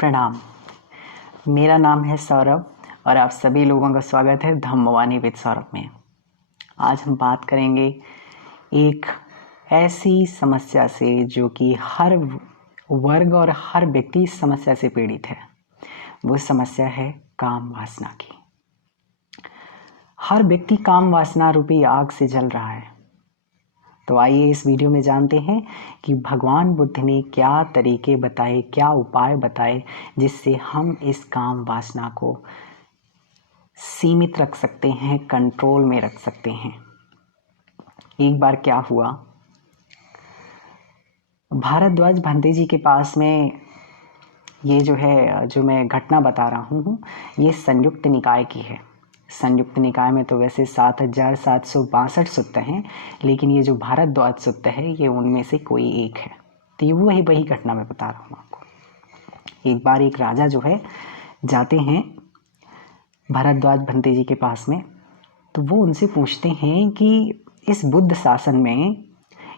प्रणाम। मेरा नाम है सौरभ और आप सभी लोगों का स्वागत है धम्मवाणी विद सौरभ में। आज हम बात करेंगे एक ऐसी समस्या से जो कि हर वर्ग और हर व्यक्ति इस समस्या से पीड़ित है। वो समस्या है काम वासना की। हर व्यक्ति काम वासना रूपी आग से जल रहा है। तो आइए इस वीडियो में जानते हैं कि भगवान बुद्ध ने क्या तरीके बताए, क्या उपाय बताए जिससे हम इस काम वासना को सीमित रख सकते हैं, कंट्रोल में रख सकते हैं। एक बार क्या हुआ, भारद्वाज भंते जी के पास में ये जो मैं घटना बता रहा हूँ, ये संयुक्त निकाय की है। संयुक्त निकाय में तो वैसे 7,762 सूक्त हैं, लेकिन ये जो भारद्वाज सूक्त है ये उनमें से कोई एक है। तो ये वही घटना मैं बता रहा हूँ आपको। एक बार एक राजा जो है जाते हैं भारद्वाज भंते जी के पास में, तो वो उनसे पूछते हैं कि इस बुद्ध शासन में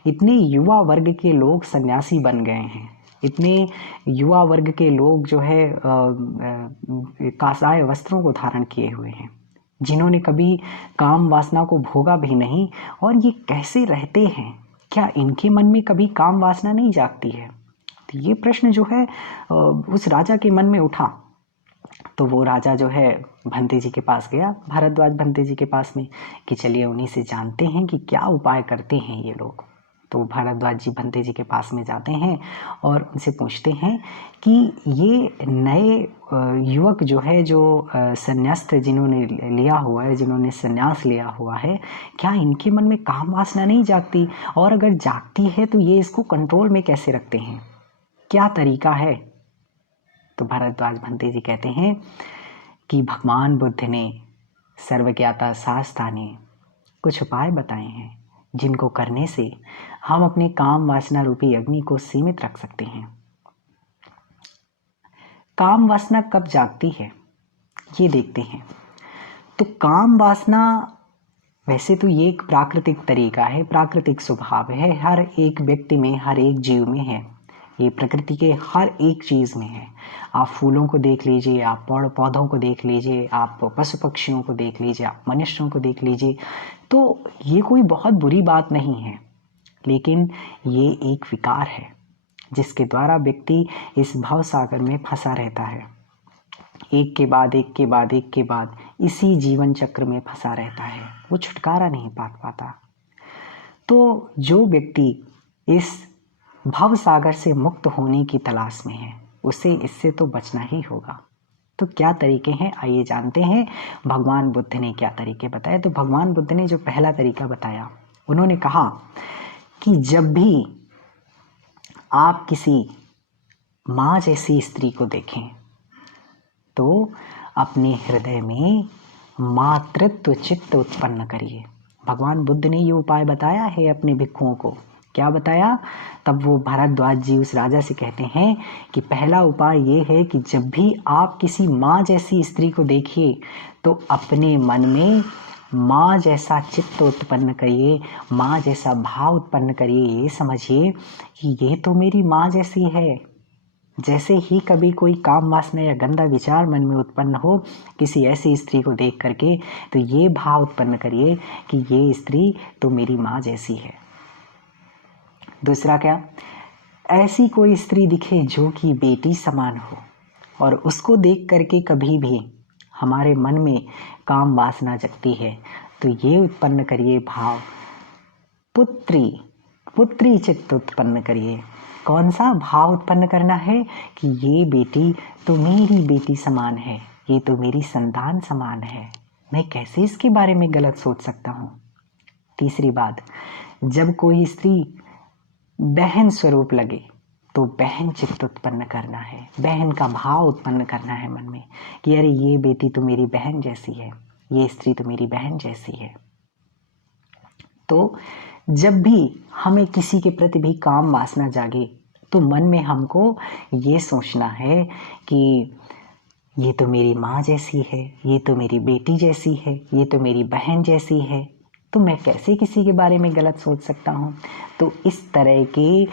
इतने युवा वर्ग के लोग सन्यासी बन गए हैं, इतने युवा वर्ग के लोग जो है कासाय वस्त्रों को धारण किए हुए हैं, जिन्होंने कभी काम वासना को भोगा भी नहीं, और ये कैसे रहते हैं? क्या इनके मन में कभी काम वासना नहीं जागती है? तो ये प्रश्न जो है उस राजा के मन में उठा। तो वो राजा जो है भंते जी के पास गया, भारद्वाज भंते जी के पास में, कि चलिए उन्हीं से जानते हैं कि क्या उपाय करते हैं ये लोग। तो भारद्वाज जी भंते जी के पास में जाते हैं और उनसे पूछते हैं कि ये नए युवक जो है, जो संन्यास्त जिन्होंने लिया हुआ है, जिन्होंने संन्यास लिया हुआ है, क्या इनके मन में काम वासना नहीं जागती? और अगर जागती है तो ये इसको कंट्रोल में कैसे रखते हैं? क्या तरीका है? तो भारद्वाज भंते जी कहते हैं कि भगवान बुद्ध ने सर्वज्ञाता शास्त्रा ने कुछ उपाय बताए हैं जिनको करने से हम अपने काम वासना रूपी अग्नि को सीमित रख सकते हैं। काम वासना कब जागती है ये देखते हैं। तो काम वासना वैसे तो ये एक प्राकृतिक तरीका है, प्राकृतिक स्वभाव है, हर एक व्यक्ति में, हर एक जीव में है। ये प्रकृति के हर एक चीज़ में है। आप फूलों को देख लीजिए, आप पौधों को देख लीजिए, आप पशु पक्षियों को देख लीजिए, आप मनुष्यों को देख लीजिए। तो ये कोई बहुत बुरी बात नहीं है, लेकिन ये एक विकार है जिसके द्वारा व्यक्ति इस भव सागर में फंसा रहता है। एक के बाद एक के बाद एक के बाद इसी जीवन चक्र में फंसा रहता है, वो छुटकारा नहीं पा पाता। तो जो व्यक्ति इस भव सागर से मुक्त होने की तलाश में है, उसे इससे तो बचना ही होगा। तो क्या तरीके हैं, आइए जानते हैं भगवान बुद्ध ने क्या तरीके बताए। तो भगवान बुद्ध ने जो पहला तरीका बताया, उन्होंने कहा कि जब भी आप किसी माँ जैसी स्त्री को देखें तो अपने हृदय में मातृत्व चित्त उत्पन्न करिए। भगवान बुद्ध ने ये उपाय बताया है अपने भिक्षुओं को। क्या बताया? तब वो भारद्वाज जी उस राजा से कहते हैं कि पहला उपाय ये है कि जब भी आप किसी माँ जैसी स्त्री को देखिए तो अपने मन में माँ जैसा चित्त उत्पन्न करिए, माँ जैसा भाव उत्पन्न करिए। ये समझिए कि ये तो मेरी माँ जैसी है। जैसे ही कभी कोई काम वासना या गंदा विचार मन में उत्पन्न हो किसी ऐसी स्त्री को देख करके, तो ये भाव उत्पन्न करिए कि ये स्त्री तो मेरी माँ जैसी है। दूसरा क्या? ऐसी कोई स्त्री दिखे जो कि बेटी समान हो, और उसको देख करके कभी भी हमारे मन में काम वासना जगती है, तो ये उत्पन्न करिए भाव, पुत्री चित्त उत्पन्न करिए। कौन सा भाव उत्पन्न करना है? कि ये बेटी तो मेरी बेटी समान है, ये तो मेरी संतान समान है, मैं कैसे इसके बारे में गलत सोच सकता हूँ। तीसरी बात, जब कोई स्त्री बहन स्वरूप लगे तो बहन चित्त उत्पन्न करना है, बहन का भाव उत्पन्न करना है मन में कि अरे ये बेटी तो मेरी बहन जैसी है, ये स्त्री तो मेरी बहन जैसी है। तो जब भी हमें किसी के प्रति भी काम वासना जागे तो मन में हमको ये सोचना है कि ये तो मेरी माँ जैसी है, ये तो मेरी बेटी जैसी है, ये तो मेरी बहन जैसी है, तो मैं कैसे किसी के बारे में गलत सोच सकता हूँ। तो इस तरह के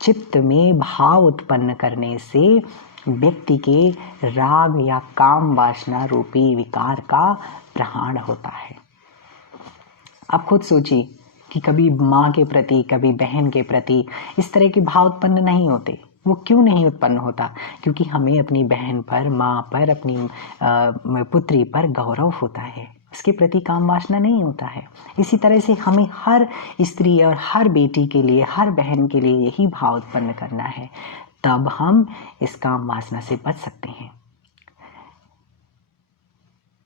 चित्त में भाव उत्पन्न करने से व्यक्ति के राग या काम वासना रूपी विकार का प्रहार होता है। आप खुद सोचिए कि कभी माँ के प्रति, कभी बहन के प्रति इस तरह के भाव उत्पन्न नहीं होते। वो क्यों नहीं उत्पन्न होता? क्योंकि हमें अपनी बहन पर, माँ पर, अपनी पुत्री पर गौरव होता है, इसके प्रति काम वासना नहीं होता है। इसी तरह से हमें हर स्त्री और हर बेटी के लिए, हर बहन के लिए यही भाव उत्पन्न करना है, तब हम इस काम वासना से बच सकते हैं।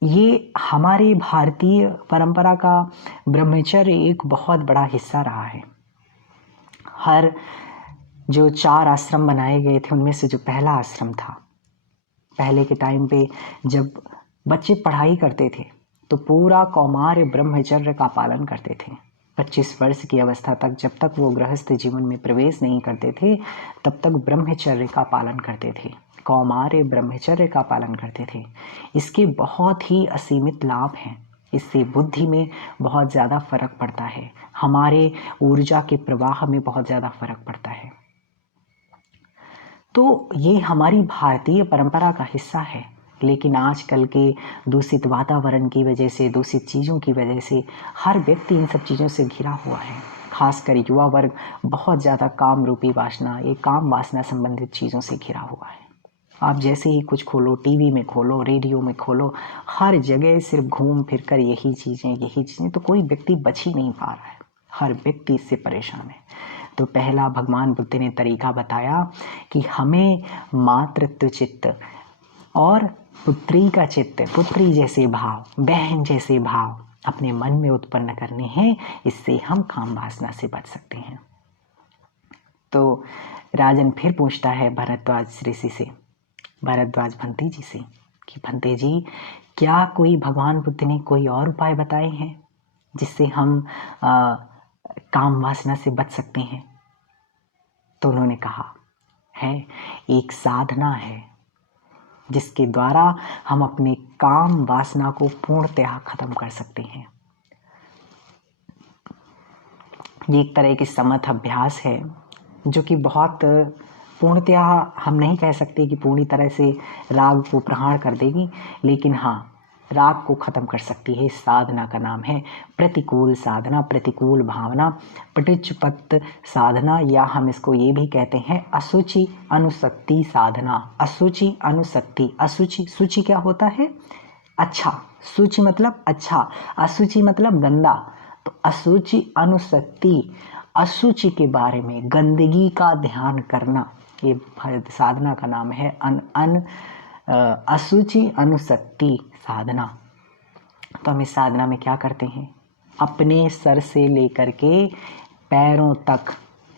ये हमारे भारतीय परंपरा का ब्रह्मचर्य एक बहुत बड़ा हिस्सा रहा है। हर जो 4 आश्रम बनाए गए थे उनमें से जो पहला आश्रम था, पहले के टाइम पे जब बच्चे पढ़ाई करते थे तो पूरा कौमार्य ब्रह्मचर्य का पालन करते थे। 25 वर्ष की अवस्था तक, जब तक वो गृहस्थ जीवन में प्रवेश नहीं करते थे, तब तक ब्रह्मचर्य का पालन करते थे, कौमार्य ब्रह्मचर्य का पालन करते थे। इसके बहुत ही असीमित लाभ हैं। इससे बुद्धि में बहुत ज़्यादा फर्क पड़ता है, हमारे ऊर्जा के प्रवाह में बहुत ज़्यादा फर्क पड़ता है। तो ये हमारी भारतीय परंपरा का हिस्सा है। लेकिन आजकल के दूषित वातावरण की वजह से, दूषित चीज़ों की वजह से हर व्यक्ति इन सब चीज़ों से घिरा हुआ है। खासकर युवा वर्ग बहुत ज़्यादा काम रूपी वासना, ये काम वासना संबंधित चीज़ों से घिरा हुआ है। आप जैसे ही कुछ खोलो, टीवी में खोलो, रेडियो में खोलो, हर जगह सिर्फ घूम फिर कर यही चीज़ें, तो कोई व्यक्ति बच ही नहीं पा रहा है, हर व्यक्ति इससे परेशान है। तो पहला भगवान बुद्ध ने तरीका बताया कि हमें मातृत्व चित्त और पुत्री का चित्त, पुत्री जैसे भाव, बहन जैसे भाव अपने मन में उत्पन्न करने हैं। इससे हम काम वासना से बच सकते हैं। तो राजन फिर पूछता है भरद्वाज ऋषि से, भरद्वाज भंते जी से, कि भंते जी, क्या कोई भगवान बुद्ध ने कोई और उपाय बताए हैं जिससे हम काम वासना से बच सकते हैं? तो उन्होंने कहा है, एक साधना है जिसके द्वारा हम अपने काम वासना को पूर्णतः खत्म कर सकते हैं। ये एक तरह की समथ अभ्यास है जो कि बहुत पूर्णतः हम नहीं कह सकते कि पूरी तरह से राग को प्रहार कर देगी, लेकिन हाँ, राग को खत्म कर सकती है। इस साधना का नाम है प्रतिकूल साधना, प्रतिकूल भावना, पटिच्चपत्त साधना, या हम इसको ये भी कहते हैं असुचि अनुसक्ति साधना। असुचि अनुसक्ति, असुचि, सूचि क्या होता है? अच्छा, सूचि मतलब अच्छा, असुचि मतलब गंदा। तो असुचि अनुसक्ति, असुचि के बारे में, गंदगी का ध्यान करना, ये साधना का नाम है असुचि अनुसक्ति साधना। तो हम इस साधना में क्या करते हैं? अपने सर से लेकर के पैरों तक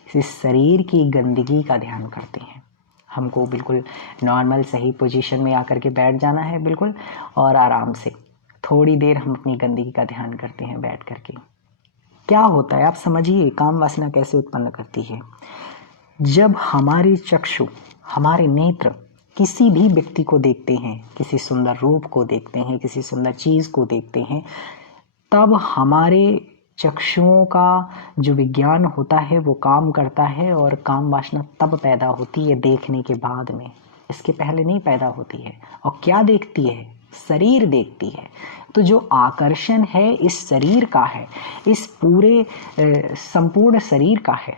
इस शरीर की गंदगी का ध्यान करते हैं। हमको बिल्कुल नॉर्मल सही पोजीशन में आकर के बैठ जाना है बिल्कुल, और आराम से थोड़ी देर हम अपनी गंदगी का ध्यान करते हैं बैठ करके। क्या होता है आप समझिए, काम वासना कैसे उत्पन्न करती है। जब हमारी चक्षु, हमारे नेत्र किसी भी व्यक्ति को देखते हैं, किसी सुंदर रूप को देखते हैं, किसी सुंदर चीज़ को देखते हैं, तब हमारे चक्षुओं का जो विज्ञान होता है वो काम करता है, और काम वासना तब पैदा होती है देखने के बाद में, इसके पहले नहीं पैदा होती है। और क्या देखती है? शरीर देखती है। तो जो आकर्षण है इस शरीर का है, इस पूरे संपूर्ण शरीर का है।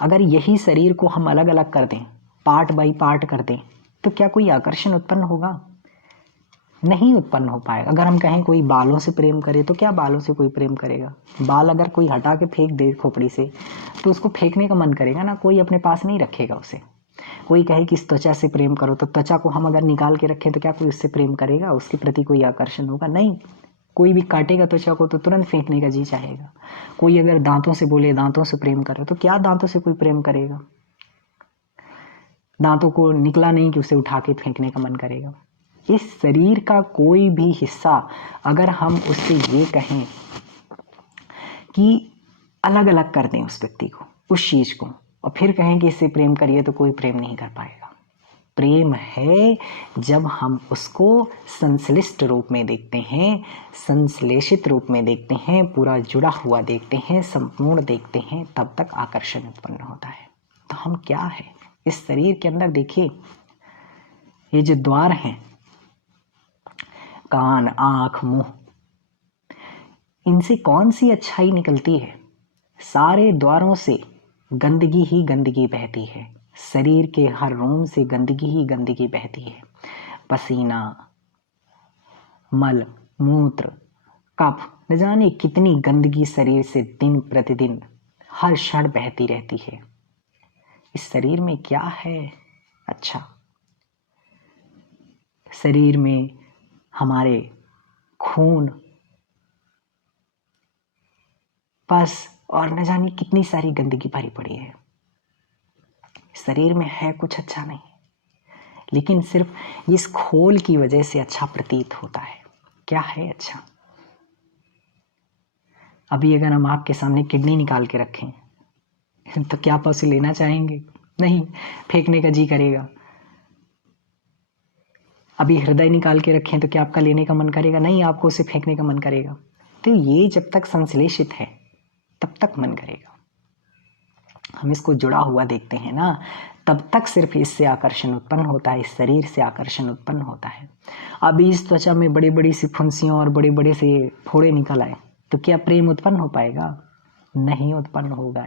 अगर यही शरीर को हम अलग अलग कर दें, पार्ट बाय पार्ट कर दें, तो क्या कोई आकर्षण उत्पन्न होगा? नहीं उत्पन्न हो पाएगा। अगर हम कहें कोई बालों से प्रेम करे, तो क्या बालों से कोई प्रेम करेगा? बाल अगर कोई हटा के फेंक दे खोपड़ी से, तो उसको फेंकने का मन करेगा ना, कोई अपने पास नहीं रखेगा उसे। कोई कहे कि इस त्वचा से प्रेम करो, तो त्वचा को हम अगर निकाल के रखें तो क्या कोई उससे प्रेम करेगा? उसके प्रति कोई आकर्षण होगा? नहीं। कोई भी काटेगा त्वचा को तो तुरंत फेंकने का जी चाहेगा। कोई अगर दांतों से बोले, दांतों से प्रेम करे, तो क्या दांतों से कोई प्रेम करेगा? दांतों को निकला नहीं कि उसे उठा के फेंकने का मन करेगा। इस शरीर का कोई भी हिस्सा अगर हम उससे ये कहें कि अलग अलग कर दें उस व्यक्ति को, उस चीज को, और फिर कहें कि इससे प्रेम करिए, तो कोई प्रेम नहीं कर पाएगा। प्रेम है जब हम उसको संश्लिष्ट रूप में देखते हैं, संश्लेषित रूप में देखते हैं, पूरा जुड़ा हुआ देखते हैं, संपूर्ण देखते हैं, तब तक आकर्षण उत्पन्न होता है। तो हम क्या है? इस शरीर के अंदर देखिए, ये जो द्वार हैं, कान, आंख, मुंह, इनसे कौन सी अच्छाई निकलती है? सारे द्वारों से गंदगी ही गंदगी बहती है। शरीर के हर रोम से गंदगी ही गंदगी बहती है। पसीना, मल, मूत्र, कफ, न जाने कितनी गंदगी शरीर से दिन प्रतिदिन हर क्षण बहती रहती है। इस शरीर में क्या है अच्छा? शरीर में हमारे खून, पस और न जाने कितनी सारी गंदगी भरी पड़ी है। शरीर में है कुछ अच्छा नहीं, लेकिन सिर्फ इस खोल की वजह से अच्छा प्रतीत होता है। क्या है अच्छा? अभी अगर हम आपके सामने किडनी निकाल के रखें तो क्या आप उसे लेना चाहेंगे? नहीं, फेंकने का जी करेगा। अभी हृदय निकाल के रखें तो क्या आपका लेने का मन करेगा? नहीं, आपको उसे फेंकने का मन करेगा। तो ये जब तक संश्लेषित है तब तक मन करेगा। हम इसको जुड़ा हुआ देखते हैं ना, तब तक सिर्फ इससे आकर्षण उत्पन्न होता है, इस शरीर से आकर्षण उत्पन्न होता है। अभी इस त्वचा में बड़ी बड़ी सी फुंसियां और बड़े बड़े से फोड़े निकल आए तो क्या प्रेम उत्पन्न हो पाएगा? नहीं उत्पन्न होगा।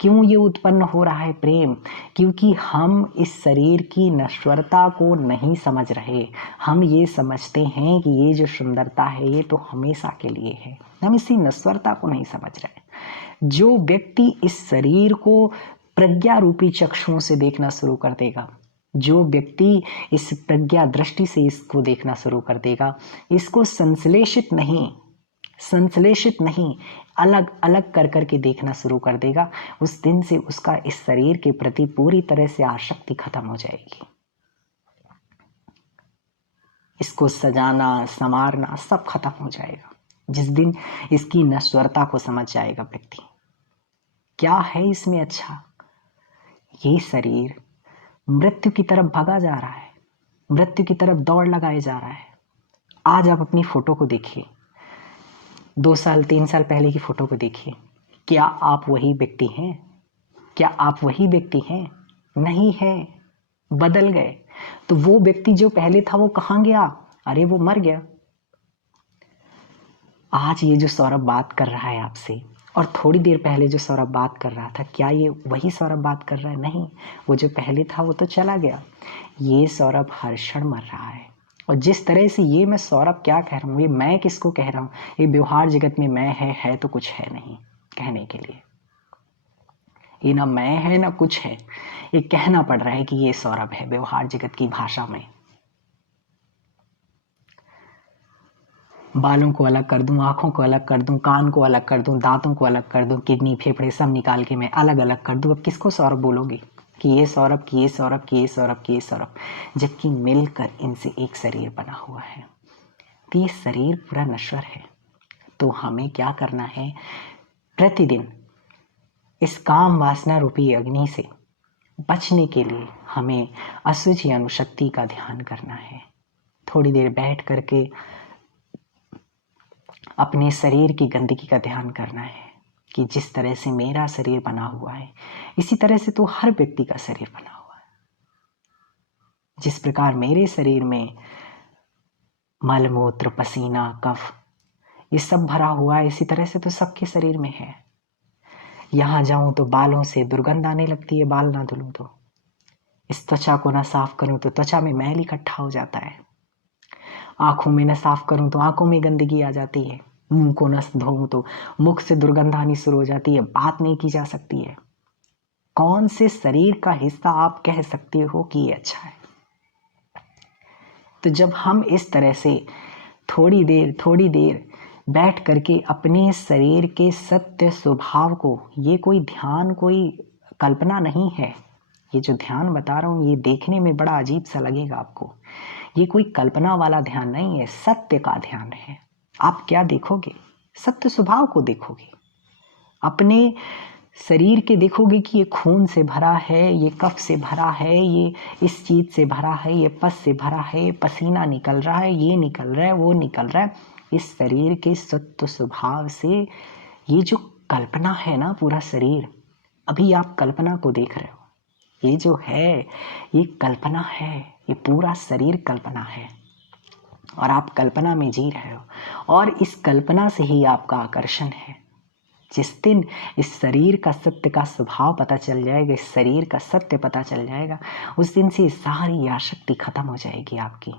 क्यों ये उत्पन्न हो रहा है प्रेम? क्योंकि हम इस शरीर की नश्वरता को नहीं समझ रहे। हम ये समझते हैं कि ये जो सुंदरता है ये तो हमेशा के लिए है। हम इसी नश्वरता को नहीं समझ रहे। जो व्यक्ति इस शरीर को प्रज्ञा रूपी चक्षुओं से देखना शुरू कर देगा, जो व्यक्ति इस प्रज्ञा दृष्टि से इसको देखना शुरू कर देगा, इसको संश्लेषित नहीं अलग अलग कर करके देखना शुरू कर देगा, उस दिन से उसका इस शरीर के प्रति पूरी तरह से आसक्ति खत्म हो जाएगी। इसको सजाना संवारना सब खत्म हो जाएगा जिस दिन इसकी नश्वरता को समझ जाएगा व्यक्ति। क्या है इसमें अच्छा? ये शरीर मृत्यु की तरफ भगा जा रहा है, मृत्यु की तरफ दौड़ लगाए जा रहा है। आज आप अपनी फोटो को देखिए, 2 साल 3 साल पहले की फोटो को देखिए, क्या आप वही व्यक्ति हैं? क्या आप वही व्यक्ति हैं? नहीं है, बदल गए। तो वो व्यक्ति जो पहले था वो कहाँ गया? अरे वो मर गया। आज ये जो सौरभ बात कर रहा है आपसे, और थोड़ी देर पहले जो सौरभ बात कर रहा था, क्या ये वही सौरभ बात कर रहा है? नहीं, वो जो पहले था वो तो चला गया। ये सौरभ हर क्षण मर रहा है। और जिस तरह से ये मैं सौरभ क्या कह रहा हूँ, ये मैं किसको कह रहा हूँ? ये व्यवहार जगत में मैं है तो कुछ है नहीं कहने के लिए। ये ना मैं है ना कुछ है, ये कहना पड़ रहा है कि ये सौरभ है व्यवहार जगत की भाषा में। बालों को अलग कर दूं, आंखों को अलग कर दूं, कान को अलग कर दूं, दांतों को अलग कर दूं, किडनी फेफड़े सब निकाल के मैं अलग अलग कर दूं। अब किसको सौरभ बोलोगे? कि ये सौरभ, कि ये सौरभ, कि ये सौरभ, कि ये सौरभ, जबकि मिलकर इनसे एक शरीर बना हुआ है। तो ये शरीर पूरा नश्वर है। तो हमें क्या करना है? प्रतिदिन इस काम वासना रूपी अग्नि से बचने के लिए हमें असुचि अनुशक्ति का ध्यान करना है। थोड़ी देर बैठ करके अपने शरीर की गंदगी का ध्यान करना है कि जिस तरह से मेरा शरीर बना हुआ है, इसी तरह से तो हर व्यक्ति का शरीर बना हुआ है। जिस प्रकार मेरे शरीर में मल, मूत्र, पसीना, कफ ये सब भरा हुआ है, इसी तरह से तो सबके शरीर में है। यहां जाऊं तो बालों से दुर्गंध आने लगती है, बाल ना धुलूं तो। इस त्वचा को ना साफ करूं तो त्वचा में मैल इकट्ठा हो जाता है। आंखों में न साफ करूं तो आंखों में गंदगी आ जाती है। मुंह को न धोऊं तो मुख से दुर्गंध आनी शुरू हो जाती है, बात नहीं की जा सकती है। कौन से शरीर का हिस्सा आप कह सकते हो कि ये अच्छा है? तो जब हम इस तरह से थोड़ी देर बैठ करके अपने शरीर के सत्य स्वभाव को, ये कोई ध्यान, कोई कल्पना नहीं है। ये जो ध्यान बता रहा हूं ये देखने में बड़ा अजीब सा लगेगा आपको। ये कोई कल्पना वाला ध्यान नहीं है, सत्य का ध्यान है। आप क्या देखोगे? सत्य स्वभाव को देखोगे। अपने शरीर के देखोगे कि ये खून से भरा है, ये कफ से भरा है, ये इस चीज से भरा है, ये पस से भरा है, पसीना निकल रहा है, ये निकल रहा है, वो निकल रहा है। इस शरीर के सत्य स्वभाव से ये जो कल्पना है ना, पूरा शरीर, अभी आप कल्पना को देख रहे हो, ये जो है ये कल्पना है, ये पूरा शरीर कल्पना है और आप कल्पना में जी रहे हो और इस कल्पना से ही आपका आकर्षण है। जिस दिन इस शरीर का सत्य का स्वभाव पता चल जाएगा, इस शरीर का सत्य पता चल जाएगा, उस दिन से सारी आसक्ति खत्म हो जाएगी आपकी।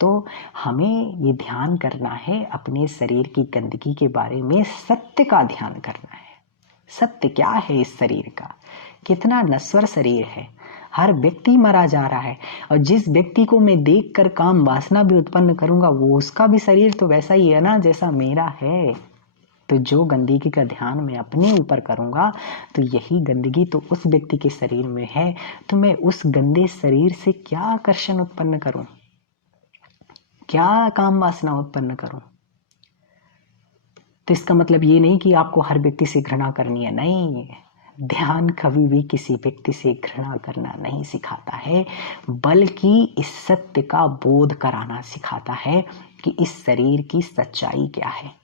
तो हमें ये ध्यान करना है अपने शरीर की गंदगी के बारे में, सत्य का ध्यान करना है। सत्य क्या है इस शरीर का, कितना नश्वर शरीर है, हर व्यक्ति मरा जा रहा है और जिस व्यक्ति को मैं देखकर काम वासना भी उत्पन्न करूंगा वो उसका भी शरीर तो वैसा ही है ना जैसा मेरा है। तो जो गंदगी का ध्यान मैं अपने ऊपर करूंगा तो यही गंदगी तो उस व्यक्ति के शरीर में है, तो मैं उस गंदे शरीर से क्या आकर्षण उत्पन्न करूं, क्या काम वासना उत्पन्न करूं। तो इसका मतलब ये नहीं कि आपको हर व्यक्ति से घृणा करनी है, नहीं। ध्यान कभी भी किसी व्यक्ति से घृणा करना नहीं सिखाता है, बल्कि इस सत्य का बोध कराना सिखाता है कि इस शरीर की सच्चाई क्या है।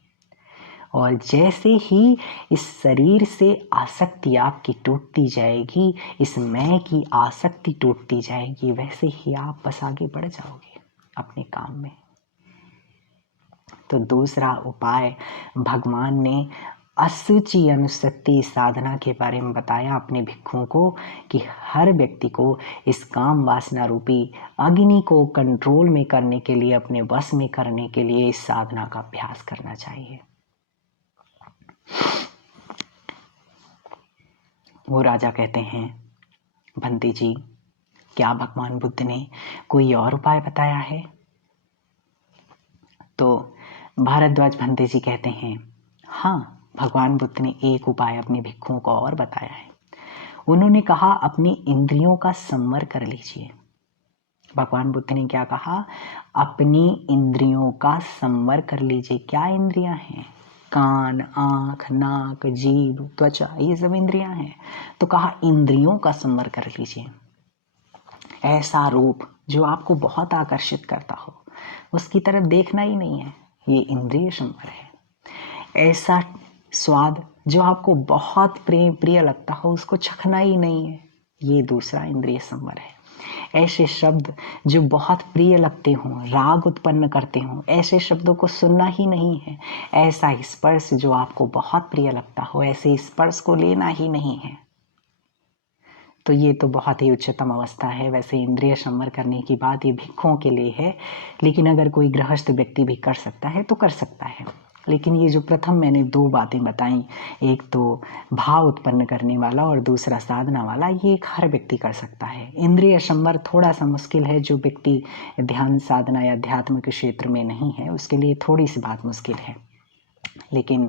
और जैसे ही इस शरीर से आसक्ति आपकी टूटती जाएगी, इस मैं की आसक्ति टूटती जाएगी, वैसे ही आप बस आगे बढ़ जाओगे अपने काम में। तो दूसरा उपाय भगवान ने असुचि अनुसक्ति साधना के बारे में बताया अपने भिक्षुओं को कि हर व्यक्ति को इस काम वासना रूपी अग्नि को कंट्रोल में करने के लिए, अपने वश में करने के लिए इस साधना का अभ्यास करना चाहिए। वो राजा कहते हैं, बंती जी क्या भगवान बुद्ध ने कोई और उपाय बताया है? तो भारद्वाज भंते जी कहते हैं, हाँ भगवान बुद्ध ने एक उपाय अपने भिक्षुओं को और बताया है। उन्होंने कहा अपनी इंद्रियों का संवर कर लीजिए। भगवान बुद्ध ने क्या कहा? अपनी इंद्रियों का संवर कर लीजिए। क्या इंद्रियां हैं? कान, आंख, नाक, जीभ, त्वचा, ये सब इंद्रियां हैं। तो कहा इंद्रियों का संवर कर लीजिए। ऐसा रूप जो आपको बहुत आकर्षित करता हो उसकी तरफ देखना ही नहीं है, ये इंद्रिय संवर है। ऐसा स्वाद जो आपको बहुत प्रिय लगता हो उसको चखना ही नहीं है, ये दूसरा इंद्रिय संवर है। ऐसे शब्द जो बहुत प्रिय लगते हों, राग उत्पन्न करते हों, ऐसे शब्दों को सुनना ही नहीं है। ऐसा स्पर्श जो आपको बहुत प्रिय लगता हो, ऐसे स्पर्श को लेना ही नहीं है। तो ये तो बहुत ही उच्चतम अवस्था है। वैसे इंद्रिय संवर करने की बात ये भिक्षुओं के लिए है, लेकिन अगर कोई गृहस्थ व्यक्ति भी कर सकता है तो कर सकता है। लेकिन ये जो प्रथम मैंने दो बातें बताई, एक तो भाव उत्पन्न करने वाला और दूसरा साधना वाला, ये एक हर व्यक्ति कर सकता है। इंद्रिय संवर थोड़ा सा मुश्किल है, जो व्यक्ति ध्यान साधना या अध्यात्म के क्षेत्र में नहीं है उसके लिए थोड़ी सी बात मुश्किल है। लेकिन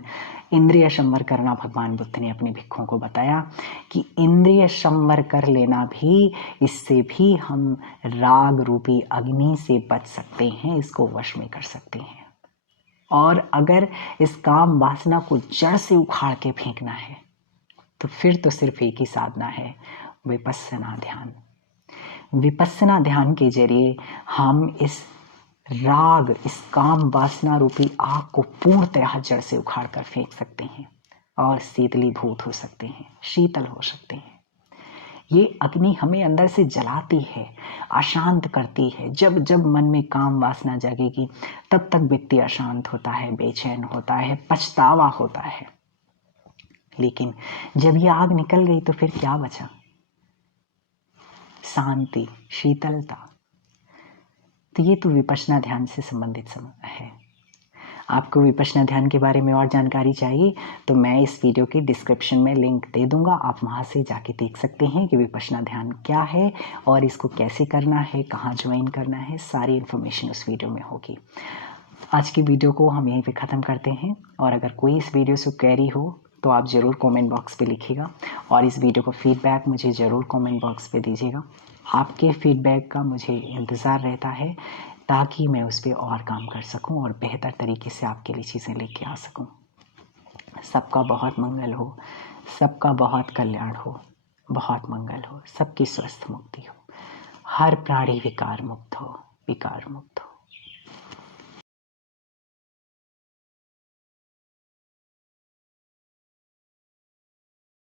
इंद्रिय संवर करना भगवान बुद्ध ने अपने भिक्षुओं को बताया कि इंद्रिय संवर कर लेना भी, इससे भी हम राग रूपी अग्नि से बच सकते हैं, इसको वश में कर सकते हैं। और अगर इस काम वासना को जड़ से उखाड़ के फेंकना है तो फिर तो सिर्फ एक ही साधना है, विपस्सना ध्यान। विपस्सना ध्यान के जरिए हम इस राग, इस काम वासना रूपी आग को पूर्णतः जड़ से उखाड़ कर फेंक सकते हैं और शीतलीभूत हो सकते हैं, शीतल हो सकते हैं। ये अग्नि हमें अंदर से जलाती है, अशांत करती है। जब जब मन में काम वासना जागेगी तब तक व्यक्ति अशांत होता है, बेचैन होता है, पछतावा होता है। लेकिन जब ये आग निकल गई तो फिर क्या बचा? शांति, शीतलता। तो ये तो विपश्यना ध्यान से संबंधित है। आपको विपश्यना ध्यान के बारे में और जानकारी चाहिए तो मैं इस वीडियो के डिस्क्रिप्शन में लिंक दे दूंगा, आप वहां से जाके देख सकते हैं कि विपश्यना ध्यान क्या है और इसको कैसे करना है, कहाँ ज्वाइन करना है, सारी इन्फॉर्मेशन उस वीडियो में होगी। आज की वीडियो को हम यहीं पे ख़त्म करते हैं और अगर कोई इस वीडियो से क्वेरी हो तो आप ज़रूर कमेंट बॉक्स पे लिखिएगा और इस वीडियो का फीडबैक मुझे ज़रूर कमेंट बॉक्स पे दीजिएगा। आपके फीडबैक का मुझे इंतज़ार रहता है ताकि मैं उस पर और काम कर सकूं और बेहतर तरीके से आपके लिए चीज़ें लेके आ सकूं। सबका बहुत मंगल हो, सबका बहुत कल्याण हो, बहुत मंगल हो, सबकी स्वस्थ मुक्ति हो, हर प्राणी विकार मुक्त हो, विकार मुक्त हो।